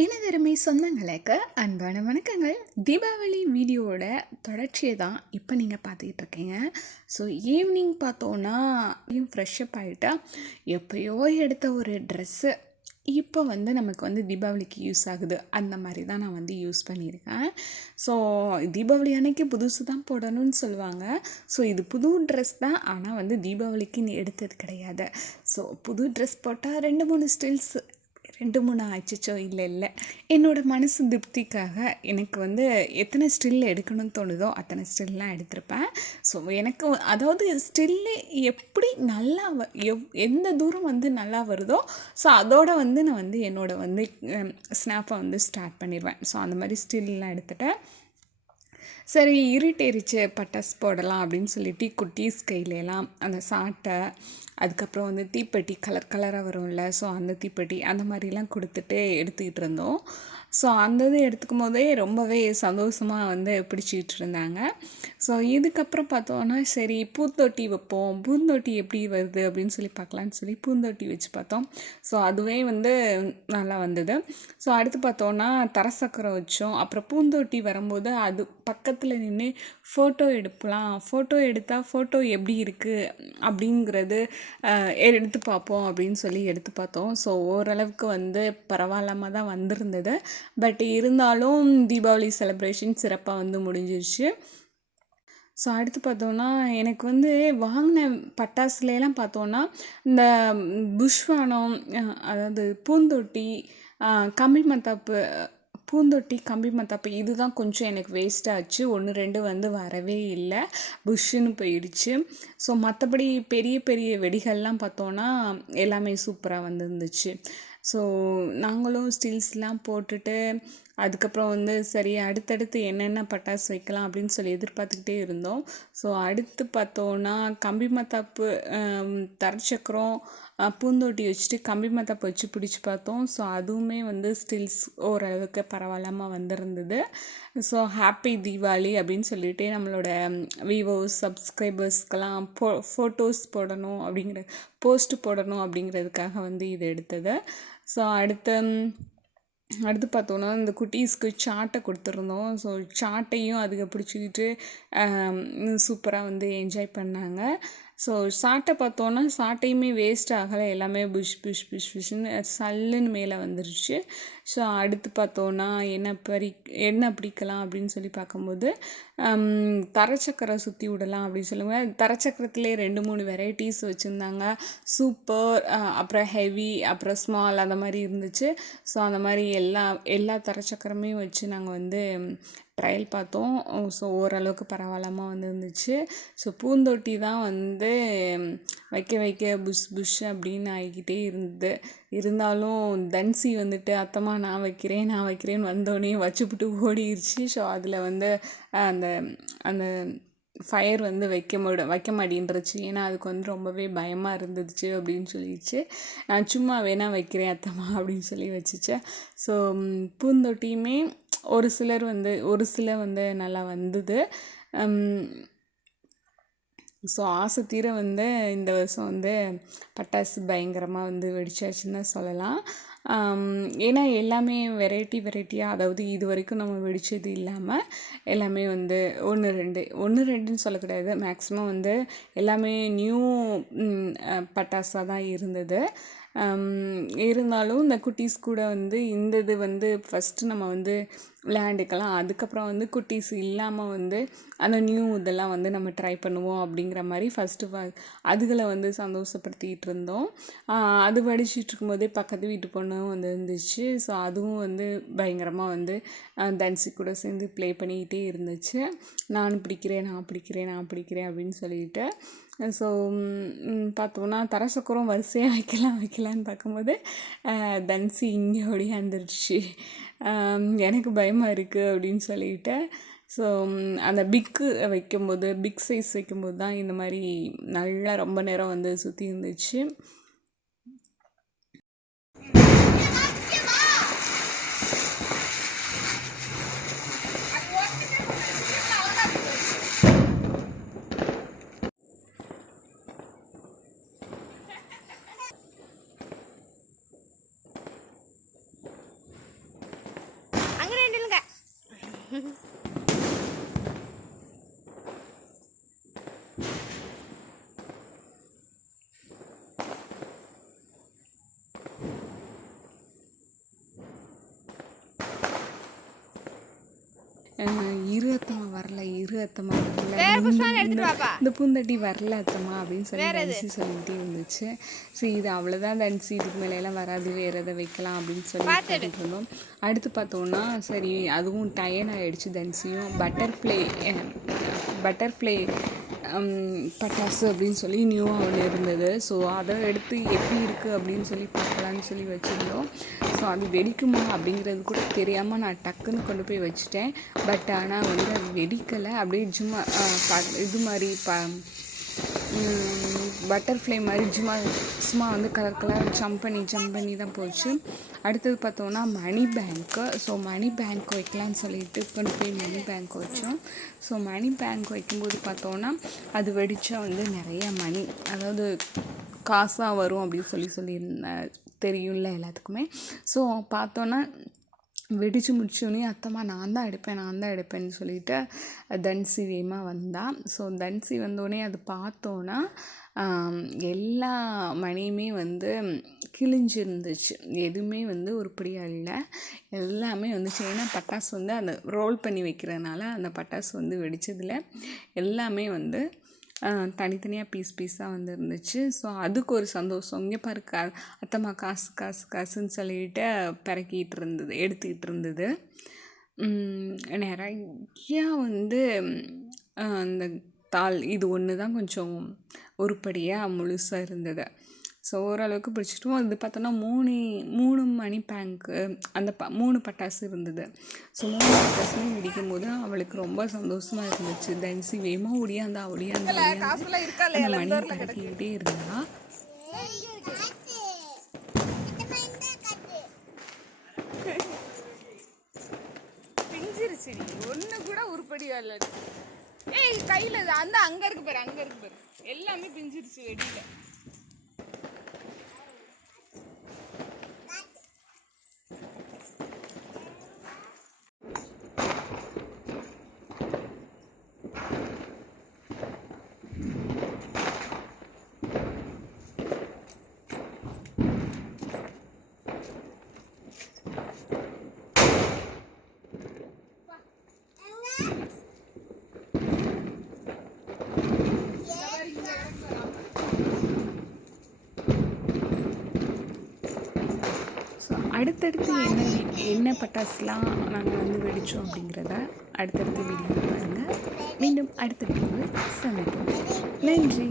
எனதருமை சொந்தங்களுக்கு அன்பான வணக்கங்கள். தீபாவளி வீடியோவோட தொடர்ச்சியை தான் இப்போ நீங்கள் பார்த்துக்கிட்டு இருக்கீங்க. ஸோ ஈவினிங் பார்த்தோன்னா ஃப்ரெஷ்அப் ஆகிட்டா எப்போயோ எடுத்த ஒரு ட்ரெஸ்ஸு இப்போ நமக்கு தீபாவளிக்கு யூஸ் ஆகுது. அந்த மாதிரி தான் நான் யூஸ் பண்ணியிருக்கேன். ஸோ தீபாவளி அன்னைக்கு புதுசு தான் போடணும்னு சொல்லுவாங்க. ஸோ இது புது ட்ரெஸ் தான், ஆனால் தீபாவளிக்குன்னு எடுத்தது கிடையாது. ஸோ புது ட்ரெஸ் போட்டால் 2-3 ஸ்டில்ஸ் 2-3 ஆச்சுச்சோ இல்லை என்னோடய மனசு திருப்திக்காக எனக்கு எத்தனை ஸ்டில் எடுக்கணும்னு தோணுதோ அத்தனை ஸ்டில்லாம் எடுத்திருப்பேன். ஸோ எனக்கு அதாவது ஸ்டில்லு எப்படி நல்லா எந்த தூரம் நல்லா வருதோ ஸோ அதோடு நான் என்னோடய ஸ்னாப்பை ஸ்டார்ட் பண்ணிடுவேன். ஸோ அந்த மாதிரி ஸ்டில்லாம் எடுத்துகிட்டேன். சரி இருட்டேரிச்சு பட்டாசு போடலாம் அப்படின்னு சொல்லிட்டு குட்டீஸ் கையிலலாம் அந்த சாட்டை, அதுக்கப்புறம் தீப்பெட்டி கலர் கலராக வரும்ல, ஸோ அந்த தீப்பெட்டி அந்த மாதிரிலாம் கொடுத்துட்டு எடுத்துக்கிட்டு இருந்தோம். ஸோ அந்த இது எடுத்துக்கும் போதே ரொம்பவே சந்தோஷமாக பிடிச்சிக்கிட்டு இருந்தாங்க. ஸோ இதுக்கப்புறம் பார்த்தோன்னா சரி பூந்தொட்டி வைப்போம், பூந்தொட்டி எப்படி வருது அப்படின்னு சொல்லி பார்க்கலான்னு சொல்லி பூந்தொட்டி வச்சு பார்த்தோம். ஸோ அதுவே நல்லா வந்தது. ஸோ அடுத்து பார்த்தோன்னா தரசக்கரை வச்சோம். அப்புறம் பூந்தொட்டி வரும்போது அது பக்கத்தில் நின்று ஃபோட்டோ எடுக்கலாம், ஃபோட்டோ எடுத்தால் ஃபோட்டோ எப்படி இருக்குது அப்படிங்கிறது எடுத்து பார்ப்போம் அப்படின்னு சொல்லி எடுத்து பார்த்தோம். ஸோ ஓரளவுக்கு பரவாயில்லாமல் தான் வந்திருந்தது. பட் இருந்தாலும் தீபாவளி செலிப்ரேஷன் சிறப்பாக முடிஞ்சிருச்சு. ஸோ அடுத்து பார்த்தோன்னா எனக்கு வாங்கின பட்டாசுலாம் பார்த்தோன்னா இந்த புஷ்வானம், அதாவது பூந்தொட்டி, கம்பி மத்தாப்பு, பூந்தொட்டி கம்பி மத்தாப்பு இதுதான் கொஞ்சம் எனக்கு வேஸ்ட் ஆச்சு. 1-2 வரவே இல்லை, புஷ்ஷுன்னு போயிடுச்சு. ஸோ மற்றபடி பெரிய பெரிய வெடிகள்லாம் பார்த்தோன்னா எல்லாமே சூப்பராக வந்துருந்துச்சு. ஸோ நாங்களும் ஸ்டில்ஸ்லாம் போட்டுட்டு அதுக்கப்புறம் சரி அடுத்தடுத்து என்னென்ன பட்டாசு வைக்கலாம் அப்படின்னு சொல்லி எதிர்பார்த்துக்கிட்டே இருந்தோம். ஸோ அடுத்து பார்த்தோன்னா கம்பி மத்தாப்பு, தரச்சக்கரம், பூந்தொட்டி வச்சுட்டு கம்பி மத்தாப்பு வச்சு பிடிச்சி பார்த்தோம். ஸோ அதுவுமே ஸ்டில்ஸ் ஓரளவுக்கு பரவாயில்லாமல் வந்திருந்தது. ஸோ ஹாப்பி தீபாவளி அப்படின்னு சொல்லிட்டு நம்மளோட விவோஸ் சப்ஸ்கிரைபர்ஸ்க்கெல்லாம் ஃபோட்டோஸ் போடணும் போஸ்ட் போடணும் அப்படிங்கிறதுக்காக இது எடுத்தது. ஸோ அடுத்து பார்த்தோன்னா இந்த குட்டீஸ்க்கு சாட்டை கொடுத்துருந்தோம். ஸோ சாட்டையும் அதுக்கு பிடிச்சிக்கிட்டு சூப்பராக என்ஜாய் பண்ணாங்க. ஸோ சாட்டை பார்த்தோன்னா சாட்டையுமே வேஸ்ட் ஆகலை, எல்லாமே புஷ் புஷ் புஷ் புஷ்ன்னு சல்லுன்னு மேலே வந்துருச்சு. ஸோ அடுத்து பார்த்தோன்னா என்ன பிடிக்கலாம் அப்படின்னு சொல்லி பார்க்கும்போது தரச்சக்கரை சுற்றி விடலாம் அப்படின்னு சொல்லுவாங்க. தரச்சக்கரத்துலேயே 2-3 வெரைட்டிஸ் வச்சுருந்தாங்க. சூப்பர், அப்புறம் ஹெவி, அப்புறம் ஸ்மால் அந்த மாதிரி இருந்துச்சு. ஸோ அந்த மாதிரி எல்லா தரச்சக்கரமே வச்சு நாங்கள் ட்ரையல் பார்த்தோம். ஸோ ஓரளவுக்கு பரவாயில்லாமல் இருந்துச்சு. ஸோ பூந்தொட்டி தான் வைக்க புஷ் புஷ் அப்படின்னு ஆகிக்கிட்டே இருந்தது. இருந்தாலும் தன்சி அத்தம்மா நான் வைக்கிறேன்னு வந்தோடனே வச்சுப்புட்டு ஓடிடுச்சு. ஸோ அதில் அந்த அந்த ஃபயர் வைக்க மாட்டேன்ருச்சு. ஏன்னா அதுக்கு ரொம்பவே பயமாக இருந்துச்சு அப்படின்னு சொல்லிடுச்சு. நான் சும்மா வேணால் வைக்கிறேன் அத்தம்மா அப்படின்னு சொல்லி வச்சுச்சேன். ஸோ பூந்தொட்டியுமே ஒரு சில நல்லா வந்தது. ஸோ ஆசை தீர இந்த வருஷம் பட்டாசு பயங்கரமாக வெடிச்சாச்சுன்னு தான் சொல்லலாம். ஏன்னா எல்லாமே வெரைட்டியாக, அதாவது இது வரைக்கும் நம்ம வெடித்தது இல்லாமல் எல்லாமே 1-2ன்னு சொல்லக்கூடாது, மேக்ஸிமம் எல்லாமே நியூ பட்டாசாக தான் இருந்தது. இருந்தாலும் இந்த குட்டீஸ் கூட இந்த இது ஃபஸ்ட்டு நம்ம விளையாண்டுக்கலாம். அதுக்கப்புறம் குட்டீஸ் இல்லாமல் அந்த நியூ இதெல்லாம் நம்ம ட்ரை பண்ணுவோம் அப்படிங்கிற மாதிரி ஃபஸ்ட்டு அதுகளை சந்தோஷப்படுத்திக்கிட்டு இருந்தோம். அது வடிச்சிட்டு இருக்கும்போதே பக்கத்து வீட்டு பொண்ணும் இருந்துச்சு. ஸோ அதுவும் பயங்கரமாக தன்சி கூட சேர்ந்து ப்ளே பண்ணிக்கிட்டே இருந்துச்சு. நான் பிடிக்கிறேன் அப்படின்னு சொல்லிட்டு. ஸோ பார்த்தோன்னா தரசக்கரம் வரிசையாக வைக்கலான்னு பார்க்கும்போது தன்சி இங்கே ஓடியாந்துருச்சு. எனக்கு பயமாக இருக்குது அப்படின்னு சொல்லிட்டு. ஸோ அந்த பிக் சைஸ் வைக்கும்போது தான் இந்த மாதிரி நல்லா ரொம்ப நேரம் சுற்றி இருந்துச்சு. இரு அத்தம்மா வரல, இரு அத்தம்மா வரல, இந்த பூந்தட்டி வரல அத்தம்மா அப்படின்னு சொல்லி தன்சி சொல்லிக்கிட்டே இருந்துச்சு. சரி இது அவ்வளோதான் தன்சி, இதுக்கு மேலையெல்லாம் வராது, வேறு எதை வைக்கலாம் அப்படின்னு சொல்லி கேட்டுட்டு இருந்தோம். அடுத்து பார்த்தோன்னா சரி அதுவும் டயர்ட் ஆகிடுச்சு. தன்சியும் பட்டர்ஃப்ளை பட்டாசு அப்படின்னு சொல்லி நியூவாக ஒன்று இருந்தது. ஸோ அதை எடுத்து எப்படி இருக்குது அப்படின்னு சொல்லி பார்க்கலான்னு சொல்லி வச்சுருந்தோம். ஸோ அது வெடிக்குமா அப்படிங்கிறது கூட தெரியாமல் நான் டக்குன்னு கொண்டு போய் வச்சுட்டேன். பட் ஆனால் வந்து அது வெடிக்கலை. அப்படியே சும்மா இது மாதிரி பட்டர்ஃப்ளை மாதிரி சும்மா வந்து கலர் ஜம்ப் பண்ணி தான் போச்சு. அடுத்தது பார்த்தோன்னா மணி பேங்க்கு. ஸோ மணி பேங்க் வைக்கலான்னு சொல்லிட்டு கொண்டு போய் மணி பேங்க் வச்சோம். ஸோ மணி பேங்க் வைக்கும்போது பார்த்தோன்னா அது வெடித்தா வந்து நிறைய மணி, அதாவது காசாக வரும் அப்படின்னு சொல்லியிருந்தேன், தெரியும்ல எல்லாத்துக்குமே. ஸோ பார்த்தோன்னா வெடித்து முடிச்சோடனே அத்தம்மா நான் தான் எடுப்பேன்னு சொல்லிட்டு தன்சி வேகமாக வந்தாள். ஸோ தன்சி வந்தோடனே அது பார்த்தோன்னா எல்லா மணியுமே வந்து கிழிஞ்சிருந்துச்சு. எதுவுமே வந்து உருப்படியாக இல்லை, எல்லாமே வந்துச்சு. ஏன்னா பட்டாசு வந்து அந்த ரோல் பண்ணி வைக்கிறதுனால அந்த பட்டாசு வந்து வெடித்ததில் எல்லாமே வந்து தனித்தனியாக பீஸாக வந்து இருந்துச்சு. ஸோ அதுக்கு ஒரு சந்தோஷம். இங்கே பாரு அத்தம்மா காசுன்னு சொல்லிட்டு எடுத்துக்கிட்டு இருந்தது. நிறையா வந்து அந்த தாள் இது ஒன்று தான் கொஞ்சம் உருப்படியாக முழுசாக இருந்தது. ஸோ ஓரளவுக்கு பிடிச்சிட்டோம். அது பார்த்தோன்னா மூணு மணி பேங்க்கு அந்த 3 பட்டாசு இருந்தது. ஸோ 3 பட்டாசுமே வெடிக்கும் போது அவளுக்கு ரொம்ப சந்தோஷமாக இருந்துச்சு. தன்சி வேகமாக ஒடியாந்தா அந்த மணியை பறக்கிக்கிட்டே இருந்தா. பிஞ்சிருச்சு, ஒன்று கூட உருப்படியா இல்லை. கையில் அங்கே இருக்கு பாரு, எல்லாமே பிஞ்சிருச்சு வெடியில. அடுத்தடுத்து என்ன பட்டாசுலாம் நாங்கள் வந்து வெடித்தோம் அப்படிங்கிறத அடுத்தடுத்த வீடியோவில் பாருங்கள். மீண்டும் அடுத்த வீடியோவில் சந்திப்போம். நன்றி.